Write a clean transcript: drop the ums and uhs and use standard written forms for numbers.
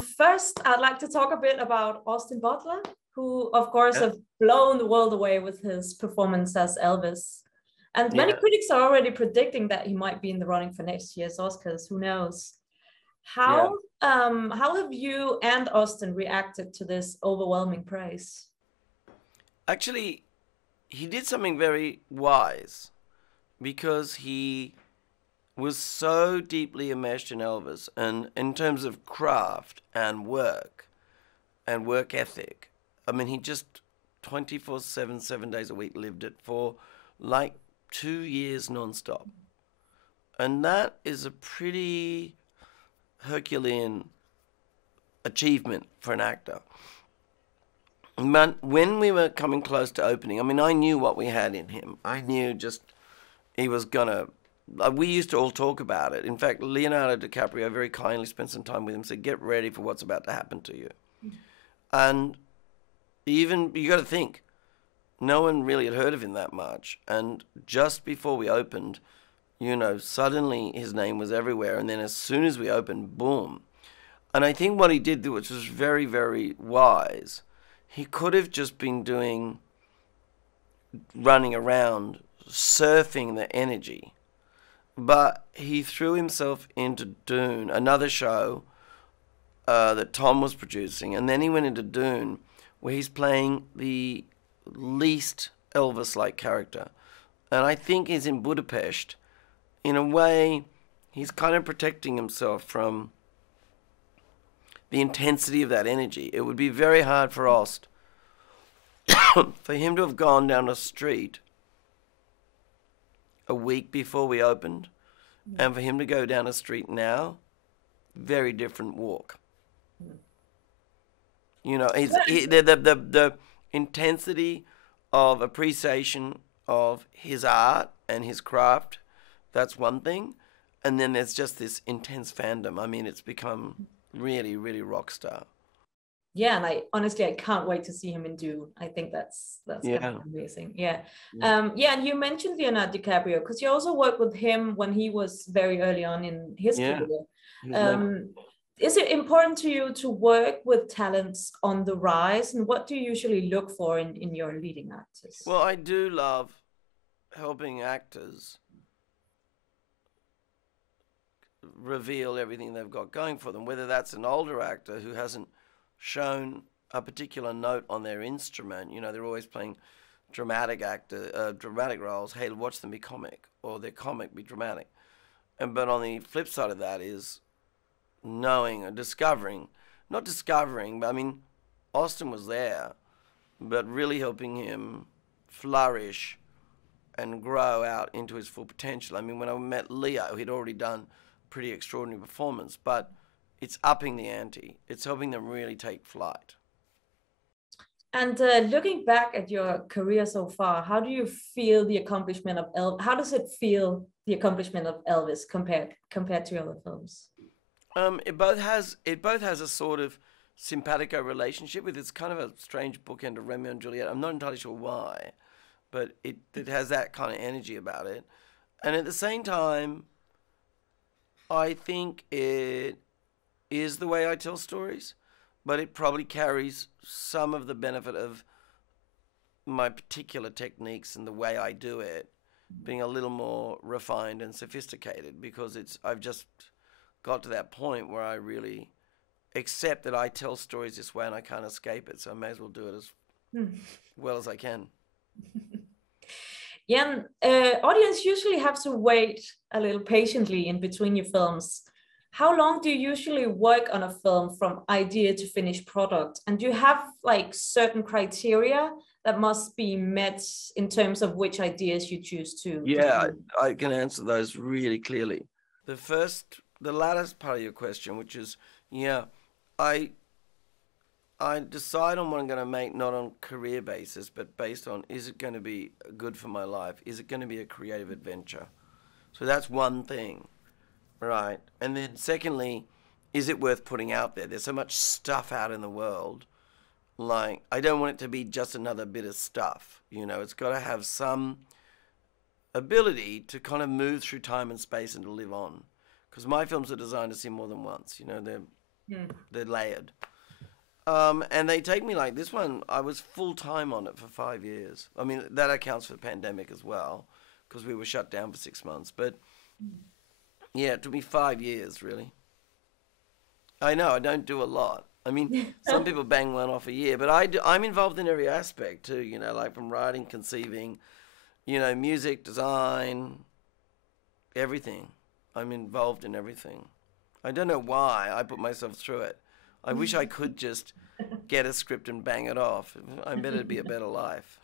First, I'd like to talk a bit about Austin Butler, who, of course, Yeah. have blown the world away with his performance as Elvis. And many Yeah. critics are already predicting that he might be in the running for next year's Oscars. Who knows? Yeah. How have you and Austin reacted to this overwhelming praise? Actually, he did something very wise because he was so deeply enmeshed in Elvis and in terms of craft and work ethic. I mean, he just 24/7, 7 days a week lived it for like 2 years nonstop. And that is a pretty Herculean achievement for an actor. But when we were coming close to opening, I mean, I knew what we had in him. I knew just he was gonna. We used to all talk about it. In fact, Leonardo DiCaprio very kindly spent some time with him, said, "Get ready for what's about to happen to you." And even you got to think, no one really had heard of him that much. And just before we opened, suddenly his name was everywhere. And then as soon as we opened, boom. And I think what he did, which was very, very wise, he could have just been running around, surfing the energy. But he threw himself into Dune, another show that Tom was producing. And then he went into Dune, where he's playing the least Elvis-like character. And I think he's in Budapest. In a way, he's kind of protecting himself from the intensity of that energy. It would be very hard for Ost for him to have gone down a street a week before we opened, and for him to go down a street now, very different walk. The intensity of appreciation of his art and his craft, that's one thing. And then there's just this intense fandom. I mean, it's become really, really rock star. Yeah, and I can't wait to see him in Dune. I think that's Yeah. kind of amazing. Yeah. And you mentioned Leonardo DiCaprio because you also worked with him when he was very early on in his career. Is it important to you to work with talents on the rise, and what do you usually look for in your leading actors? Well, I do love helping actors reveal everything they've got going for them, whether that's an older actor who hasn't shown a particular note on their instrument. They're always playing dramatic roles. Hey, watch them be comic, or their comic be dramatic. But on the flip side of that is knowing or discovering, not discovering, but I mean, Austin was there, but really helping him flourish and grow out into his full potential. I mean, when I met Leo, he'd already done pretty extraordinary performance, but it's upping the ante. It's helping them really take flight. And looking back at your career so far, how do you feel the accomplishment of Elvis? How does it feel, the accomplishment of Elvis compared to other films? It both has a sort of simpatico relationship with. It's kind of a strange bookend of Romeo and Juliet. I'm not entirely sure why, but it has that kind of energy about it. And at the same time, I think it is the way I tell stories, but it probably carries some of the benefit of my particular techniques and the way I do it being a little more refined and sophisticated, because I've just got to that point where I really accept that I tell stories this way and I can't escape it, so I may as well do it as well as I can. Yeah, audience usually have to wait a little patiently in between your films. How long do you usually work on a film from idea to finished product? And do you have like certain criteria that must be met in terms of which ideas you choose to? Yeah, I can answer those really clearly. The latter part of your question, which is, I decide on what I'm going to make, not on career basis, but based on, is it going to be good for my life? Is it going to be a creative adventure? So that's one thing, right? And then secondly, is it worth putting out there? There's so much stuff out in the world. Like, I don't want it to be just another bit of stuff. It's got to have some ability to kind of move through time and space and to live on. Because my films are designed to see more than once. Hmm. They're layered. And they take me like this one. I was full time on it for 5 years. I mean, that accounts for the pandemic as well, because we were shut down for 6 months. But yeah, it took me 5 years, really. I know I don't do a lot. I mean, some people bang one off a year, but I'm involved in every aspect too. Like from writing, conceiving, music, design, everything. I'm involved in everything. I don't know why I put myself through it. I wish I could just get a script and bang it off. I bet it'd be a better life.